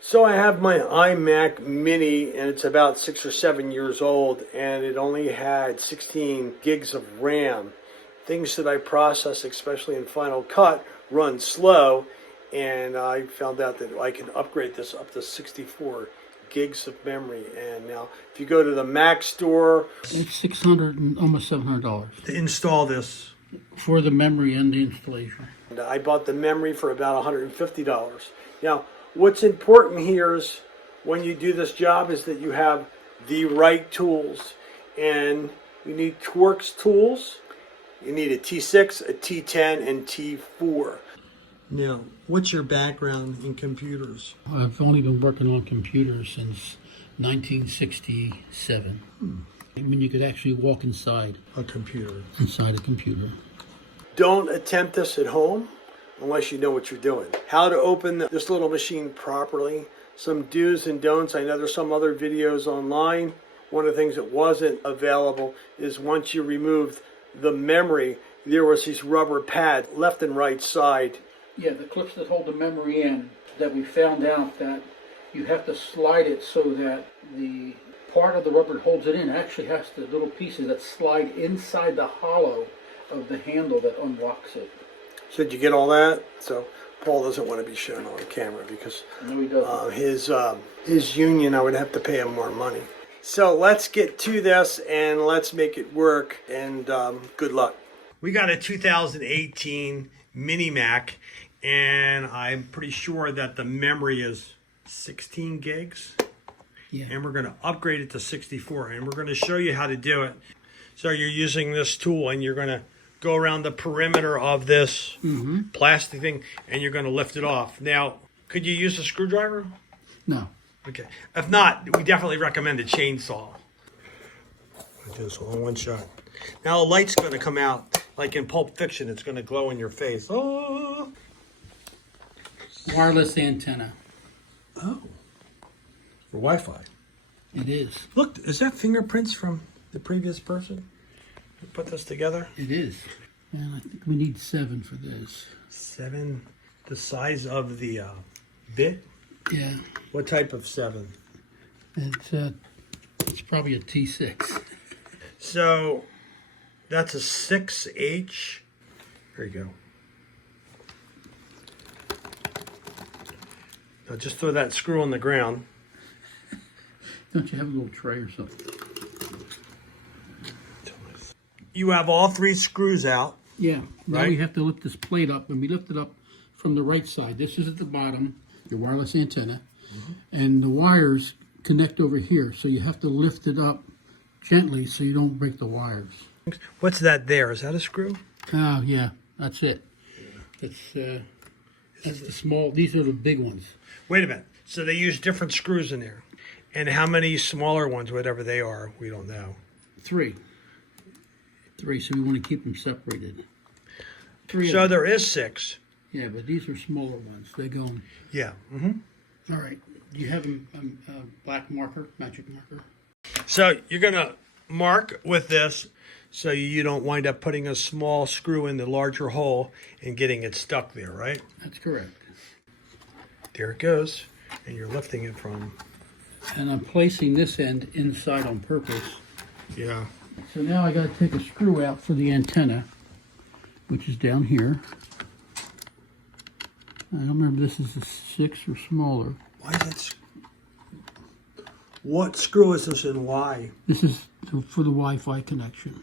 So I have my iMac Mini, and it's about 6 or 7 years old, and it only had 16 gigs of RAM. Things that I process, especially in Final Cut, run slow, and I found out that I can upgrade this up to 64 gigs of memory. And now, if you go to the Mac store, It's 600 and almost $700 to install this, for the memory and the installation. and I bought the memory for about $150. Now, what's important here is when you do this job is that you have the right tools, and you need Tworx tools. You need a T6, a T10, and T4. Now, what's your background in computers? I've only been working on computers since 1967. When you could actually walk inside A computer. a computer. Don't attempt this at home unless you know what you're doing. How to open this little machine properly. Some do's and don'ts. I know there's some other videos online. One of the things that wasn't available is once you removed the memory, there was these rubber pads left and right side. Yeah, the clips that hold the memory in, that we found out that you have to slide it so that the part of the rubber that holds it in actually has the little pieces that slide inside the hollow of the handle that unlocks it. So did you get all that? So Paul doesn't want to be shown on camera because No, he doesn't. his union, I would have to pay him more money. So let's get to this and let's make it work, and good luck. We got a 2018 Mini Mac, and I'm pretty sure that the memory is 16 gigs. Yeah. And we're going to upgrade it to 64, and we're going to show you how to do it. So you're using this tool, and you're going to go around the perimeter of this plastic thing, and you're going to lift it off. Now, could you use a screwdriver? No. Okay. If not, we definitely recommend a chainsaw. Do this all in one shot. Now, a light's going to come out, like in Pulp Fiction. It's going to glow in your face. Oh. Wireless antenna. Oh. For Wi-Fi. It is. Look, is that fingerprints from the previous person who put this together? It is. And I think we need 7 for this. 7, the size of the bit. Yeah. What type of 7? It's probably a T6. So that's a 6H. There you go. Now just throw that screw on the ground. Don't you have a little tray or something? You have all 3 screws out. Yeah. Now Right. we have to lift this plate up, and we lift it up from the right side. This is at the bottom, your wireless antenna, and the wires connect over here. So you have to lift it up gently so you don't break the wires. What's that there? Is that a screw? Oh, yeah, that's it. That's the small, these are the big ones. Wait a minute. So they use different screws in there. And how many smaller ones, whatever they are, we don't know. 3, so we want to keep them separated. 3 So of them. there is 6. Yeah, but these are smaller ones. They go, Yeah. all right. Do you have a black marker, magic marker? So you're going to mark with this so you don't wind up putting a small screw in the larger hole and getting it stuck there, right? That's correct. There it goes. And you're lifting it from... And I'm placing this end inside on purpose. Yeah. So now I got to take a screw out for the antenna, which is down here. I don't remember if this is a 6 or smaller. Why is it... What screw is this and why? This is for the Wi-Fi connection.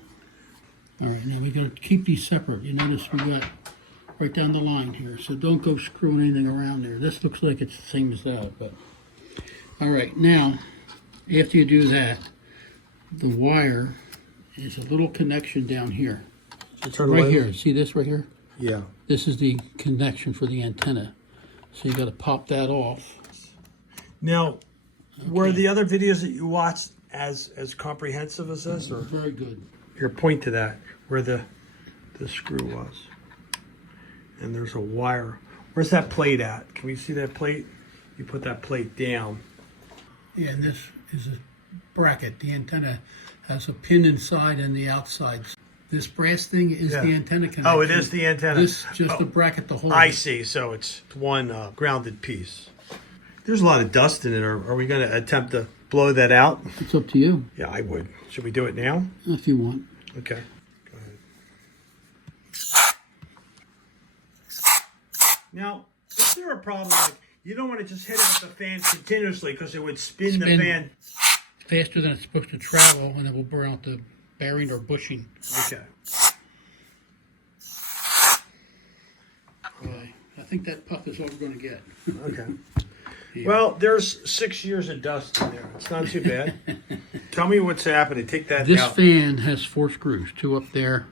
All right, now we got to keep these separate. You notice we got right down the line here, so don't go screwing anything around there. This looks like it's the same as that, but all right. Now, after you do that, the wire is a little connection down here. It's right here. See this right here? Yeah. This is the connection for the antenna. So you got to pop that off. Now, were the other videos that you watched as comprehensive as this? Or Very good. here, point to that, where the screw was. And there's a wire. Where's that plate at? Can we see that plate? You put that plate down. Yeah, and this is a bracket. The antenna has a pin inside and the outside. This brass thing is Yeah. the antenna connection. Oh, it is the antenna. This just to bracket the whole. I see. So it's one grounded piece. There's a lot of dust in it. Are we going to attempt to blow that out? It's up to you, Yeah, I would. Should we do it now? if you want. Okay. Go ahead. Now, is there a problem? Like, you don't want to just hit it with the fan continuously because it would spin the Spin. fan. Faster than it's supposed to travel, and it will burn out the bearing or bushing. Okay. Okay. I think that puff is all we're going to get. Okay. Yeah. Well, there's 6 years of dust in there. It's not too bad. Tell me what's happening. Take that This out. fan has 4 screws, 2 up there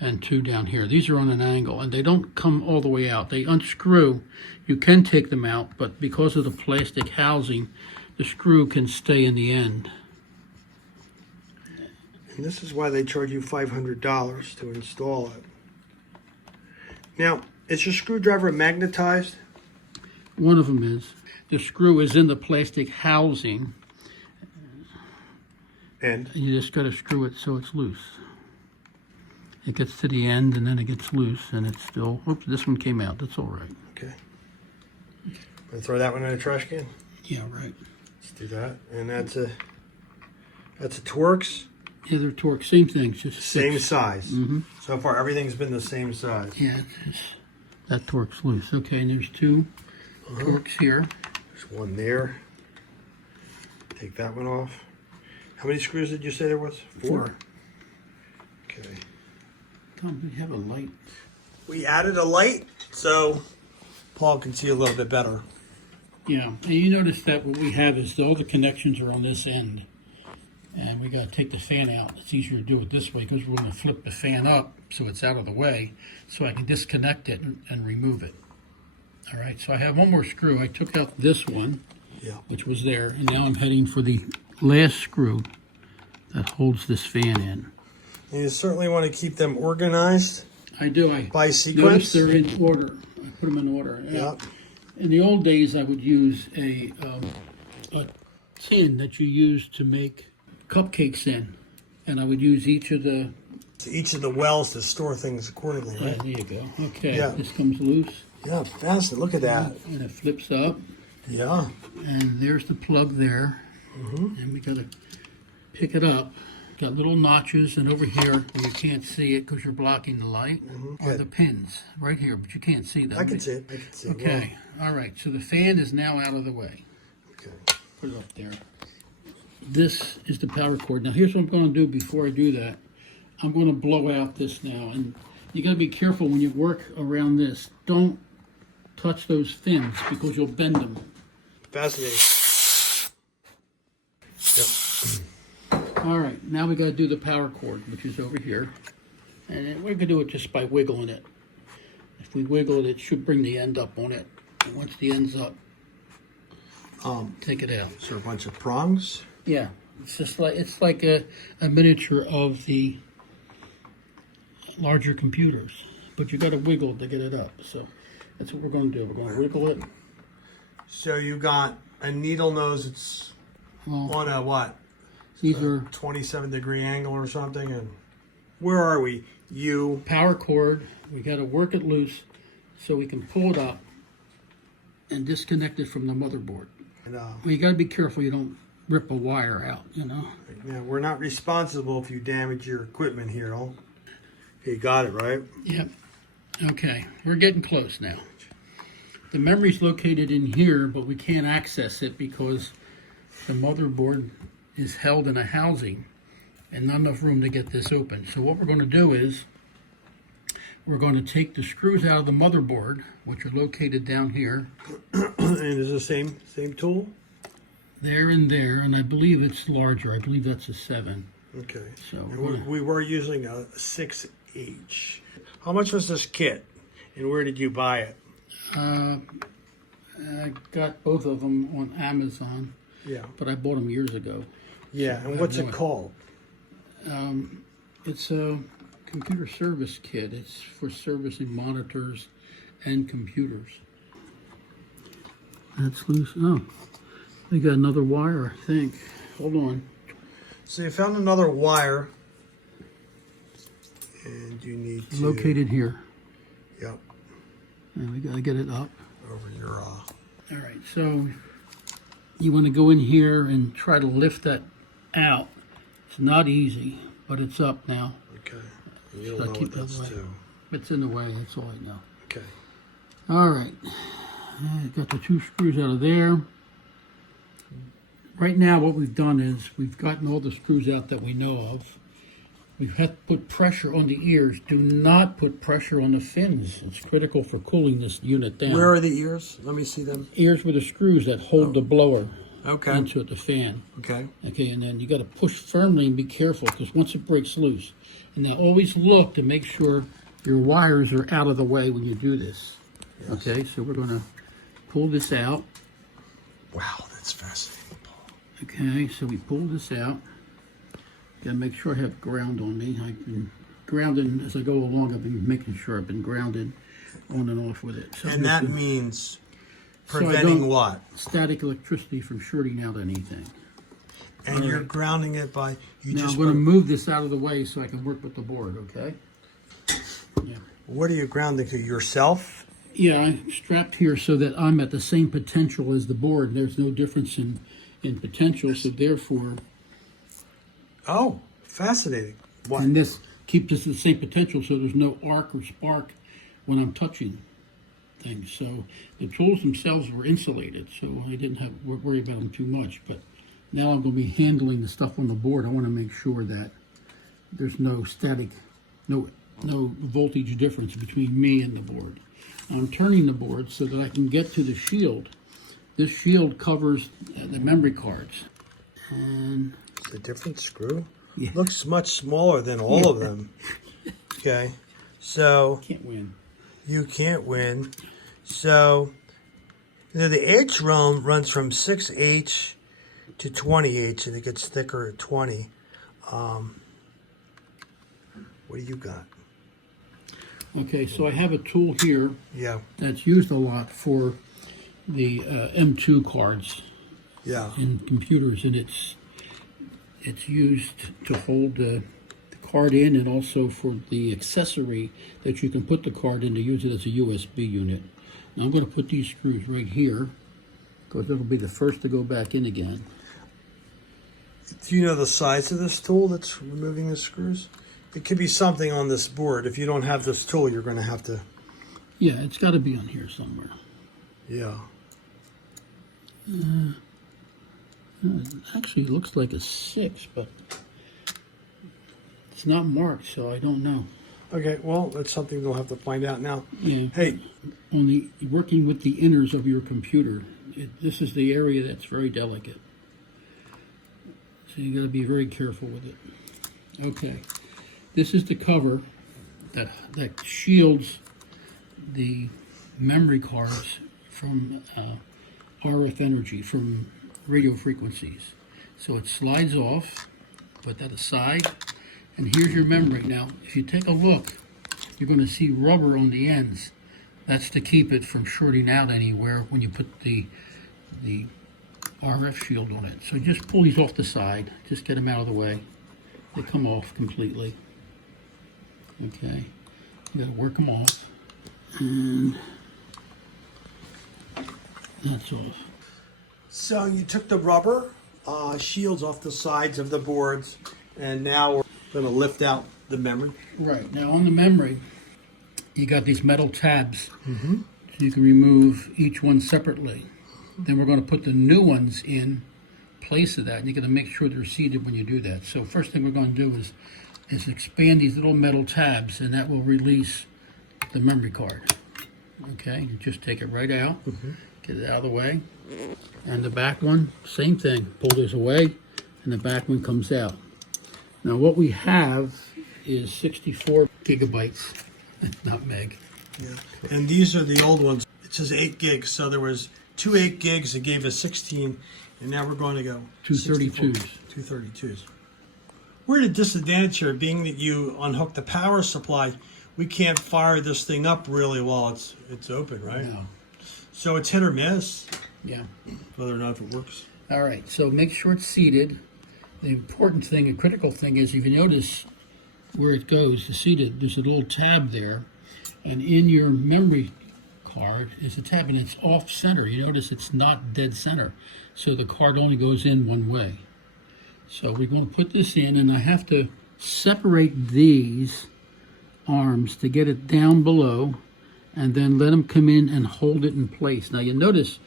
and 2 down here. These are on an angle, and they don't come all the way out. They unscrew. You can take them out, but because of the plastic housing, the screw can stay in the end. And this is why they charge you $500 to install it. Now, is your screwdriver magnetized? One of them is. The screw is in the plastic housing, And and you just got to screw it so it's loose. It gets to the end, and then it gets loose, and it's still... Oops, this one came out. That's all right. okay. Gonna throw that one in a trash can. Yeah, right. Let's do that. And that's a Torx. Yeah, they're torque. Same thing, just Same six. size. Mm-hmm. So far, everything's been the same size. Yeah, that torque's loose. Okay, and there's 2 torques here. There's one there. Take that one off. How many screws did you say there was? 4. Okay. Tom, do you have a light? We added a light so Paul can see a little bit better. Yeah, and you notice that what we have is all the connections are on this end. And we got to take the fan out. It's easier to do it this way because we're going to flip the fan up so it's out of the way so I can disconnect it and remove it. All right, so I have one more screw. I took out this one, Yeah. which was there, and now I'm heading for the last screw that holds this fan in. And you certainly want to keep them organized I do. I by notice sequence. they're in order. I put them in order. Yeah. In the old days, I would use a tin that you use to make cupcakes in, and I would use each of the. Each of the wells to store things accordingly, Yeah, right? there you go. Okay, Yeah. this comes loose, Yeah, fast. Look at that. and it flips up, Yeah. and there's the plug there, and we got to pick it up. Got little notches, and over here, where you can't see it because you're blocking the light, are the pins right here, but you can't see them. I can see it. I can see it. Okay, all right. So the fan is now out of the way. Okay. Put it up there. This is the power cord. Now here's what I'm going to do before I do that. I'm going to blow out this now, and you got to be careful when you work around this. Don't touch those fins because you'll bend them. Fascinating. All right, now we got to do the power cord, which is over here, and we're going to do it just by wiggling it. If we wiggle it, it should bring the end up on it. And once the end's up, take it out. Is there a bunch of prongs? Yeah, it's like a miniature of the larger computers, but you got to wiggle to get it up. So that's what we're going to do. We're going to wiggle it. So you got a needle nose. It's Well, on a what? these are 27-degree angle or something. And where are we? You. power cord. We got to work it loose so we can pull it up and disconnect it from the motherboard. And, Well, you got to be careful you don't rip a wire out. You know. yeah, we're not responsible if you damage your equipment here. Okay, you got it right. Yep. Okay, we're getting close now. The memory's located in here, but we can't access it because the motherboard is held in a housing and not enough room to get this open. So what we're going to do is we're going to take the screws out of the motherboard, which are located down here, And is the same tool? there and there, and I believe it's larger. I believe that's a 7. Okay. So And we're gonna, we were using a 6H. How much was this kit? And where did you buy it? I got both of them on Amazon, Yeah. but I bought them years ago. Yeah. And what's it called? It's a computer service kit. It's for servicing monitors and computers. That's loose. Oh, we got another wire, I think. Hold on. So you found another wire. And you need to. Located here. Yep. And we got to get it up. Over your. All right, so you want to go in here and try to lift that out. It's not easy, but it's up now. Okay. You So don't know keep what that that's way. to. It's in the way, that's all I know. Okay. All right, got the 2 screws out of there. Right now what we've done is we've gotten all the screws out that we know of. We've had to put pressure on the ears. Do not put pressure on the fins. It's critical for cooling this unit down. Where are the ears? Let me see them. Ears with the screws that hold the blower Okay. into it, the fan. Okay. Okay, and then you got to push firmly and be careful because once it breaks loose. And now always look to make sure your wires are out of the way when you do this. Yes. Okay, so we're going to pull this out. Wow, that's fascinating, Paul. Okay, so we pull this out. Got to make sure I have ground on me. I've been grounding as I go along. I've been making sure I've been grounded on and off with it. So And this that is means So I preventing don't- what? static electricity from shorting out anything. And you're grounding it by you Now just. I'm going to move this out of the way so I can work with the board, okay? Yeah. What are you grounding to yourself? Yeah, I'm strapped here so that I'm at the same potential as the board. There's no difference in potential, so therefore, Oh, fascinating. What? and this keeps us at the same potential so there's no arc or spark when I'm touching things. So the tools themselves were insulated, so I didn't have worry about them too much. But now I'm going to be handling the stuff on the board. I want to make sure that there's no static, no voltage difference between me and the board. I'm turning the board so that I can get to the shield. This shield covers the memory cards. And It's a different screw. Yeah. Looks much smaller than all of them. Okay. So can't win. you can't win. So the H ROM runs from 6H to 20H and it gets thicker at 20. What do you got? Okay, so I have a tool here Yeah. that's used a lot for the M2 cards Yeah. in computers, and it's used to hold the card in, and also for the accessory that you can put the card in to use it as a USB unit. Now I'm going to put these screws right here because it'll be the first to go back in again. Do you know the size of this tool that's removing the screws? It could be something on this board. If you don't have this tool, you're going to have to. Yeah, it's got to be on here somewhere. Yeah. Actually, it looks like a 6, but it's not marked, so I don't know. Okay, well, that's something we'll have to find out now. Yeah. Hey, Only working with the inners of your computer, this is the area that's very delicate. So you got to be very careful with it. Okay, this is the cover that shields the memory cards from RF energy, from radio frequencies. So it slides off, put that aside, and here's your memory. Now, if you take a look, you're going to see rubber on the ends. That's to keep it from shorting out anywhere when you put the RF shield on it. So just pull these off the side. Just get them out of the way. They come off completely. Okay. You got to work them off. And that's off. so you took the rubber shields off the sides of the boards, and now we're going to lift out the memory. Right. Now on the memory, you got these metal tabs. So you can remove each one separately. Then we're going to put the new ones in place of that. And you're going to make sure they're seated when you do that. So first thing we're going to do is expand these little metal tabs, and that will release the memory card. Okay, you just take it right out, get it out of the way. And the back one, same thing. Pull this away, and the back one comes out. Now what we have is 64 gigabytes, not meg. Yeah. And these are the old ones. It says 8 gigs, so there was 2 8 gigs that gave us 16, and now we're going to go 232s. 232s. We're at a disadvantage here, being that you unhook the power supply. We can't fire this thing up really while it's open, right? No. So it's hit or miss, Yeah. whether or not it works. All right, so make sure it's seated. The important thing, a critical thing is if you notice where it goes, the seated, there's a little tab there. And in your memory card is a tab, and it's off center. You notice it's not dead center, so the card only goes in one way. So we're going to put this in, and I have to separate these arms to get it down below, and then let them come in and hold it in place. Now you notice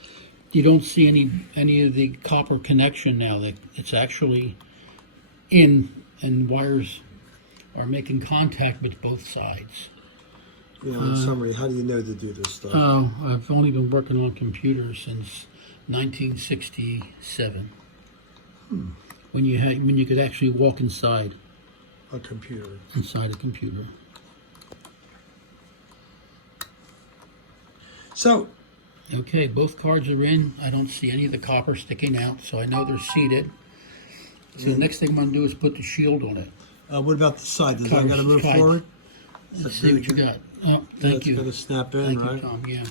you don't see any of the copper connection now. That it's actually in, and wires are making contact with both sides. You know, in summary, how do you know to do this stuff? Oh, I've only been working on computers since 1967. When you could actually walk inside A computer. a computer. So, Okay, both cards are in. I don't see any of the copper sticking out, so I know they're seated. So the next thing I'm going to do is put the shield on it. what about the side? Does that Covers got to move side. forward? Let's see what you got. Oh, thank you. It's going to snap in, Thank right? you, Tom. Yeah. Now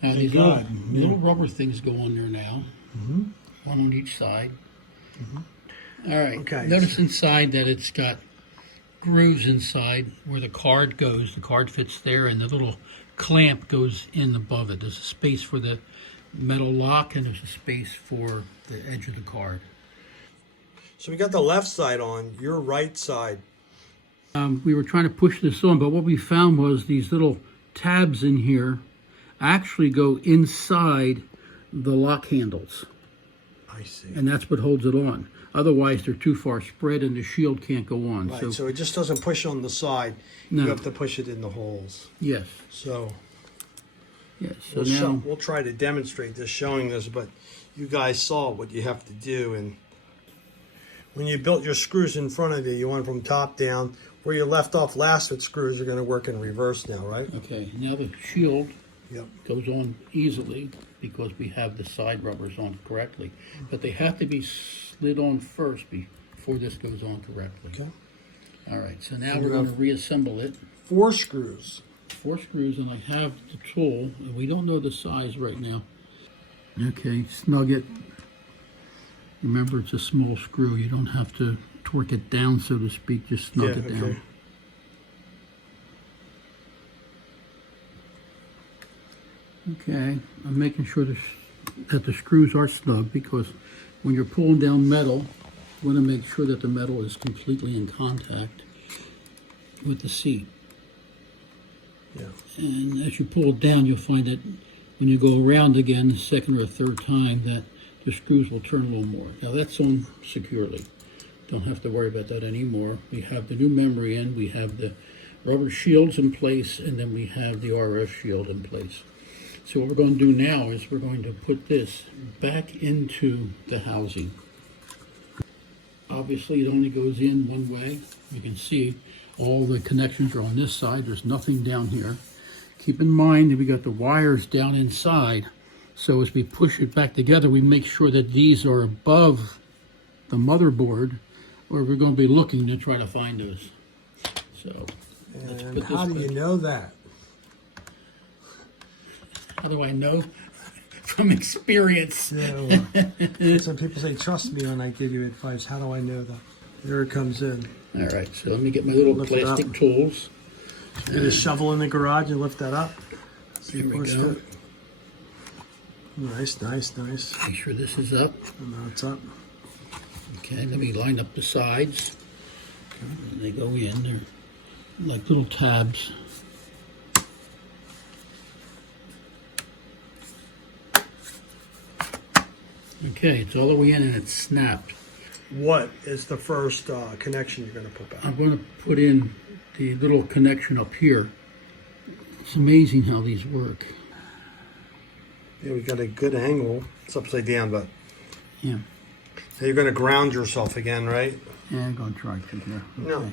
Thank these God. little rubber things go on there now. One on each side. All right. Okay. Notice inside that it's got grooves inside where the card goes. The card fits there, and the little clamp goes in above it. There's a space for the metal lock, and there's a space for the edge of the card. So we got the left side on, your right side. We were trying to push this on, but what we found was these little tabs in here actually go inside the lock handles, I see. and that's what holds it on. Otherwise, they're too far spread, and the shield can't go on. Right, so it just doesn't push on the side. No. You have to push it in the holes. Yes, So yes. So now, we'll try to demonstrate this, showing this, but you guys saw what you have to do. And when you built your screws in front of you, you went from top down. Where you left off last with screws are going to work in reverse now, right? okay, now the shield Yep. goes on easily because we have the side rubbers on correctly, but they have to be slid on first before this goes on correctly. Okay. All right, so now And we're you going to have- reassemble it. 4 screws. 4 screws, and I have the tool, and we don't know the size right now. Okay, snug it. Remember, it's a small screw. You don't have to torque it down, so to speak. Just snug it down. okay. Okay, I'm making sure that the screws are snug, because when you're pulling down metal, you want to make sure that the metal is completely in contact with the seat. Yeah. And as you pull it down, you'll find that when you go around again, the second or third time, that the screws will turn a little more. Now that's on securely. Don't have to worry about that anymore. We have the new memory in, we have the rubber shields in place, and then we have the RF shield in place. So what we're going to do now is we're going to put this back into the housing. Obviously, it only goes in one way. You can see all the connections are on this side. There's nothing down here. Keep in mind that we got the wires down inside. So as we push it back together, we make sure that these are above the motherboard, where we're going to be looking to try to find those. So let's And put how this do you back. know that? How do I know? From experience. Yeah, well, some people say, trust me when I give you advice. How do I know that? There it comes in. All right, so let me get my little Lift it plastic up. tools. Get a shovel in the garage and lift that up. So you Here we pushed go. it. Nice, nice, nice. Make sure this is up. And now it's up. Okay, let me line up the sides. And they go in. They're like little tabs. Okay, it's all the way in and it's snapped. What is the first connection you're going to put back? I'm going to put in the little connection up here. It's amazing how these work. Yeah, we got a good angle. It's upside down, but Yeah, now you're going to ground yourself again, right? yeah, I'm going to try to here. No.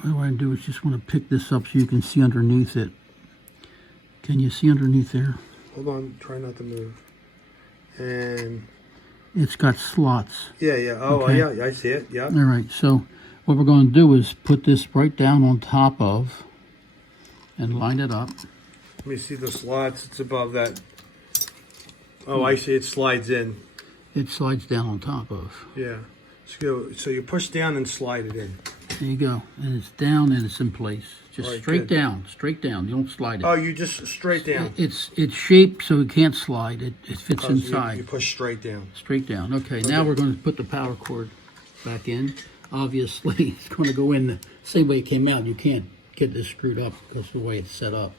What I want to do is just want to pick this up so you can see underneath it. Can you see underneath there? Hold on. Try not to move. And It's got slots. yeah, yeah. Oh, Okay. yeah, I see it. Yeah. All right, so what we're going to do is put this right down on top of and line it up. Let me see the slots. It's above that. Oh, I see. It slides in. It slides down on top of. Yeah. So you push down and slide it in. There you go. And it's down and it's in place. Just Right, straight good. down, straight down. You don't slide it. Oh, you just straight down. It's shaped so it can't slide. It fits Oh, so you- inside. You push straight down. Straight down. Okay, now we're going to put the power cord back in. Obviously, it's going to go in the same way it came out. You can't get this screwed up because of the way it's set up.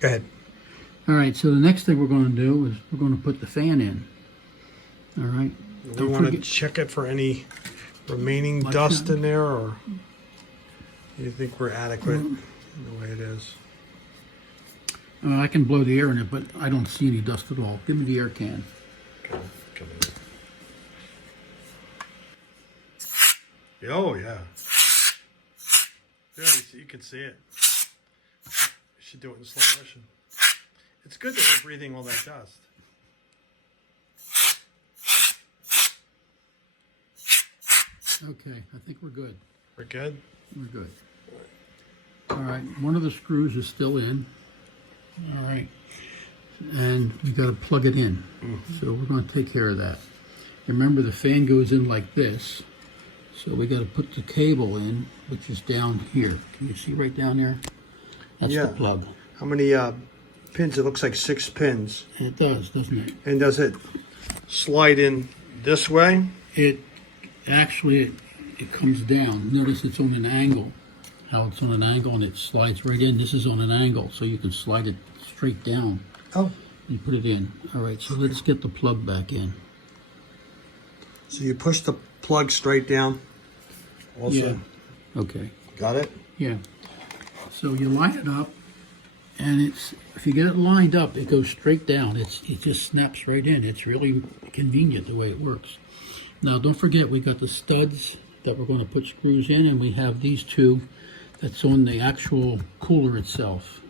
Go ahead. All right, so the next thing we're going to do is we're going to put the fan in. All right. We Don't want to forget- check it for any remaining Like dust that. in there, or you think we're adequate in the way it is? I can blow the air in it, but I don't see any dust at all. Give me the air can. Okay, come in. Oh yeah. Yeah, you can see it. You should do it in slow motion. It's good that we're breathing all that dust. Okay, I think we're good. We're good? We're good. All right, one of the screws is still in. All right, and you got to plug it in. So we're going to take care of that. Remember, the fan goes in like this. So we got to put the cable in, which is down here. Can you see right down there? That's Yeah. the plug. How many pins? It looks like 6 pins. And it does, doesn't it? And does it slide in this way? It actually it comes down. Notice it's on an angle. How it's on an angle and it slides right in. This is on an angle, so you can slide it straight down. Oh. You put it in. All right, so let's get the plug back in. So you push the plug straight down. Also, Yeah. Okay. got it? Yeah. So you line it up, and it's if you get it lined up, it goes straight down. It just snaps right in. It's really convenient the way it works. Now, don't forget we got the studs that we're going to put screws in, and we have these two that's on the actual cooler itself.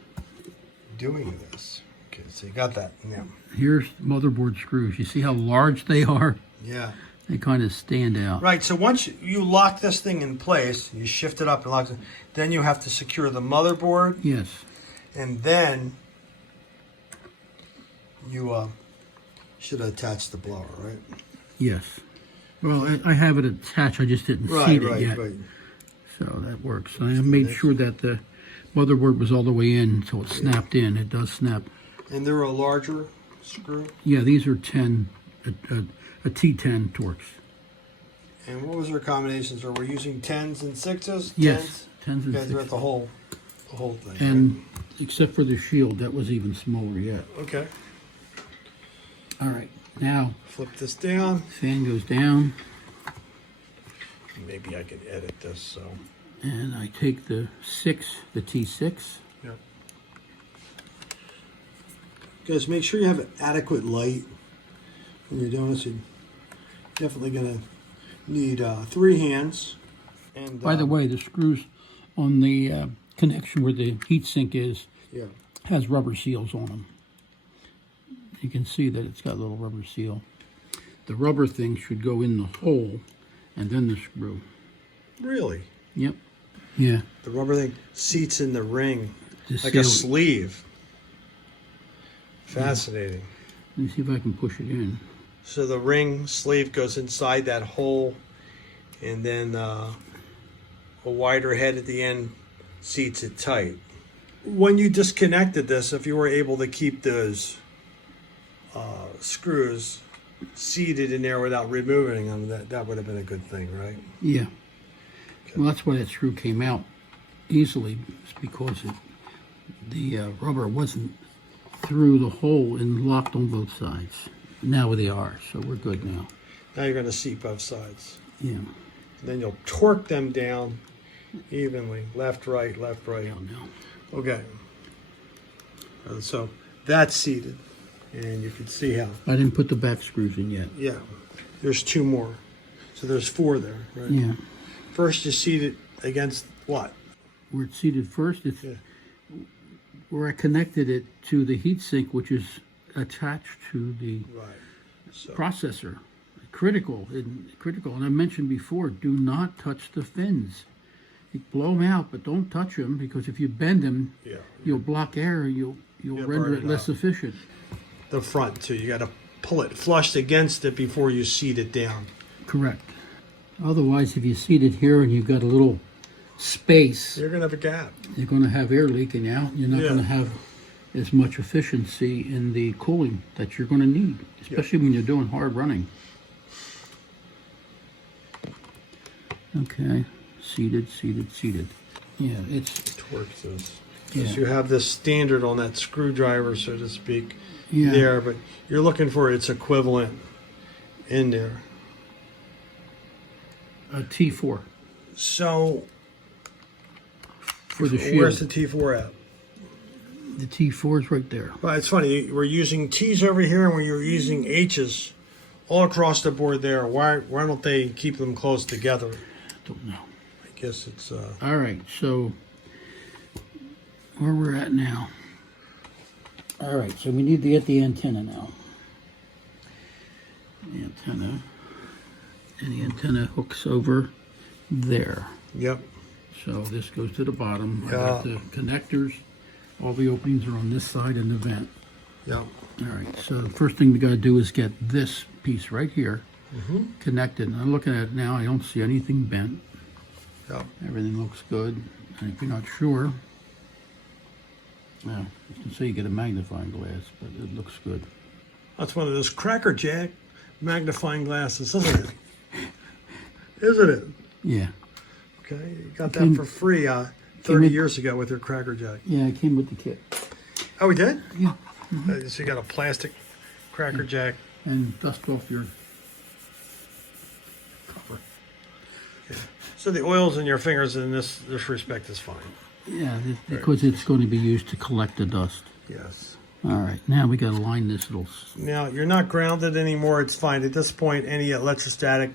Doing this. Okay, so you got that. Yeah. Here's motherboard screws. You see how large they are? Yeah. They kind of stand out. Right, so once you lock this thing in place, you shift it up and lock it, then you have to secure the motherboard, Yes. and then you should attach the blower, right? Yes. Well, I have it attached. I just didn't Right, seat it right, yet. right. So that works. I made sure that the motherboard was all the way in, so it snapped in. It does snap. And they're a larger screw. Yeah, these are 10, a T10 Torx. And what was our combinations? Are we using 10s and 6s? Yes, 10s and Yeah, they're 6s. at the whole thing. And except for the shield, that was even smaller yet. right? Okay. All right, now Flip this down. fan goes down, Maybe I can edit this, so. and I take the T6. Yeah. Guys, make sure you have adequate light when you're doing this. You're definitely going to need 3 hands. And By the way, the screws on the connection where the heatsink is yeah. has rubber seals on them. You can see that it's got a little rubber seal. The rubber thing should go in the hole and then the screw. Really? Yep. Yeah. The rubber thing seats in the ring The like a seal- sleeve. Fascinating. Let me see if I can push it in. So the ring sleeve goes inside that hole, and then a wider head at the end seats it tight. When you disconnected this, if you were able to keep those screws seated in there without removing them, that would have been a good thing, right? Yeah. Well, that's why that screw came out easily. It's because the rubber wasn't through the hole and locked on both sides. Now they are, so we're good now. Now you're going to seat both sides. Yeah. Then you'll torque them down evenly, left, right, left, right. Down now. Okay. So that's seated, and you can see how. I didn't put the back screws in yet. Yeah. There's 2 more. So there's 4 there, right? Yeah. First you seat it against what? Where it's seated first, it's Yeah. where I connected it to the heatsink, which is attached to the Right. So processor. Critical. And I mentioned before, do not touch the fins. You blow them out, but don't touch them, because if you bend them, yeah. you'll block air. You'll Yeah, render burn it it less out. efficient. The front too. You got to pull it flushed against it before you seat it down. Correct. Otherwise, if you seat it here and you've got a little space, You're gonna have a gap. you're going to have air leaking out. You're not Yeah. going to have as much efficiency in the cooling that you're going to need, especially when you're doing hard running. Okay, seated. Yeah, it's Torques this. Yeah. Because you have this standard on that screwdriver, so to speak, yeah. there, but you're looking for its equivalent in there. A T4 So for the where's shield. the T4 at? The T4 is right there. Well, it's funny. We're using T's over here, and we're using H's all across the board there. Why don't they keep them close together? Don't know. I guess it's All right, so where we're at now. All right, so we need to get the antenna now. The antenna. And the antenna hooks over there. yep. So this goes to the bottom. I Yeah. got the connectors. All the openings are on this side in the vent. Yep. All right, so the first thing we got to do is get this piece right here connected. And I'm looking at it now. I don't see anything bent. Yep. Everything looks good. And if you're not sure, well, you can say you get a magnifying glass, but it looks good. That's one of those Cracker Jack magnifying glasses, isn't it? Isn't it? Yeah, Okay, you got that Came- for free 30 came with- years ago with your Cracker Jack. yeah, it came with the kit. Oh, we did? Yeah. So you got a plastic Cracker Jack. And dust off your cover. So the oils in your fingers in this respect is fine. Yeah, because it's going to be used to collect the dust. Yes. All right, now we got to line this little. Now, you're not grounded anymore. It's fine. At this point, any electrostatic,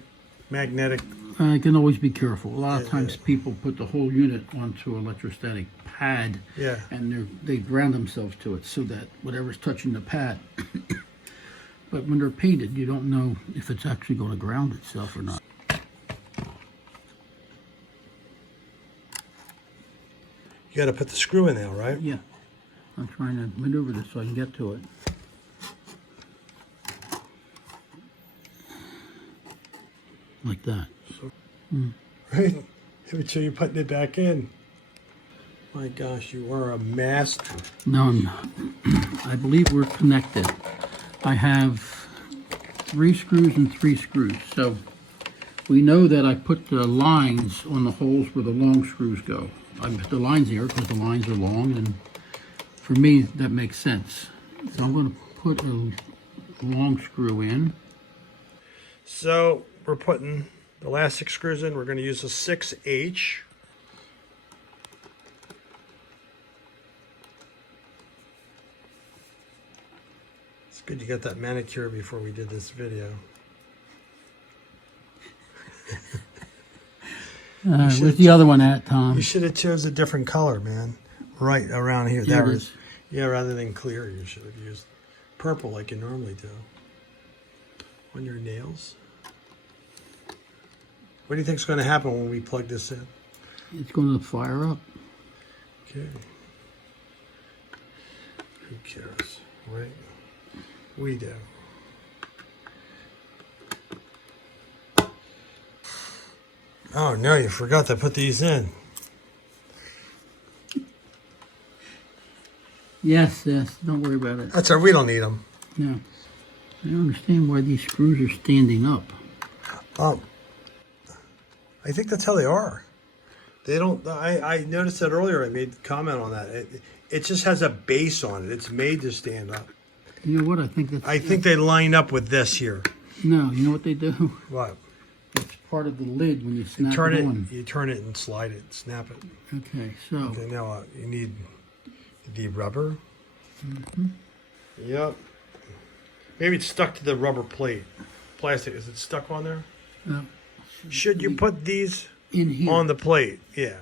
magnetic, I can always be careful. A lot of Yeah, times yeah. people put the whole unit onto an electrostatic pad, yeah. and they ground themselves to it so that whatever's touching the pad. But when they're painted, you don't know if it's actually going to ground itself or not. You got to put the screw in now, right? Yeah, I'm trying to maneuver this so I can get to it. Like that. Right? But so you're putting it back in. My gosh, you are a master. No, I'm not. I believe we're connected. I have 3 screws and 3 screws. So we know that I put the lines on the holes where the long screws go. I put the lines here because the lines are long, and for me that makes sense. So I'm going to put a long screw in. So we're putting the last 6 screws in. We're going to use a 6H. It's good you got that manicure before we did this video. Where's the other one at, Tom? You should have chose a different color, man. Right around here. Here That it was, is. yeah, rather than clear, you should have used purple like you normally do. On your nails. What do you think's going to happen when we plug this in? It's going to fire up. Okay. Who cares, right? We do. Oh no, you forgot to put these in. Yes, don't worry about it. That's all right, we don't need them. No. I don't understand why these screws are standing up. I think that's how they are. They don't. I noticed that earlier. I made a comment on that. It just has a base on it. It's made to stand up. You know what? I think that's... I think they line up with this here. No, you know what they do? What? It's part of the lid when you snap Turn it it. on. You turn it and slide it. Snap it. Okay, so Okay. Now you need the rubber. Yep. Maybe it's stuck to the rubber plate. Plastic. Is it stuck on there? Should you put these in here. on the plate? Yeah.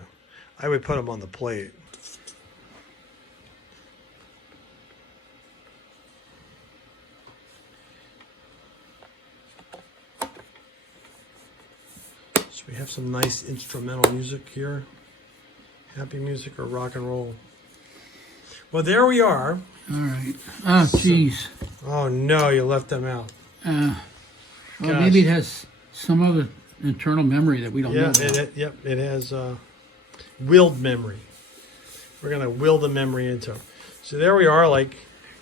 I would put them on the plate. So we have some nice instrumental music here. Happy music or rock and roll. Well, there we are. All right. Oh, jeez. Oh no, you left them out. Well, Gosh. maybe it has some other internal memory that we don't know Yeah, about. it has willed memory. We're going to will the memory into them. So there we are, like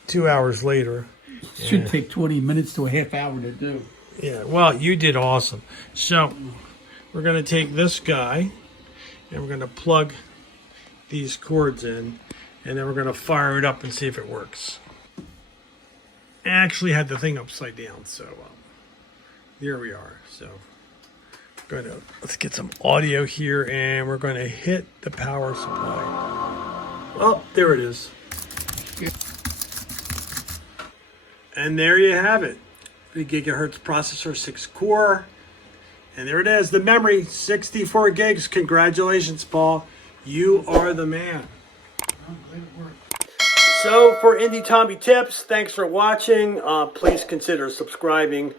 2 hours later. Should take 20 minutes to a half hour to do. Yeah, well, you did awesome. So we're going to take this guy and we're going to plug these cords in, and then we're going to fire it up and see if it works. I actually had the thing upside down, so there we are. So let's get some audio here, and we're going to hit the power supply. Oh, there it is. And there you have it. 3 gigahertz processor, 6 core. And there it is, the memory, 64 gigs. Congratulations, Paul. You are the man. So for Indie Tommy Tips, thanks for watching. Please consider subscribing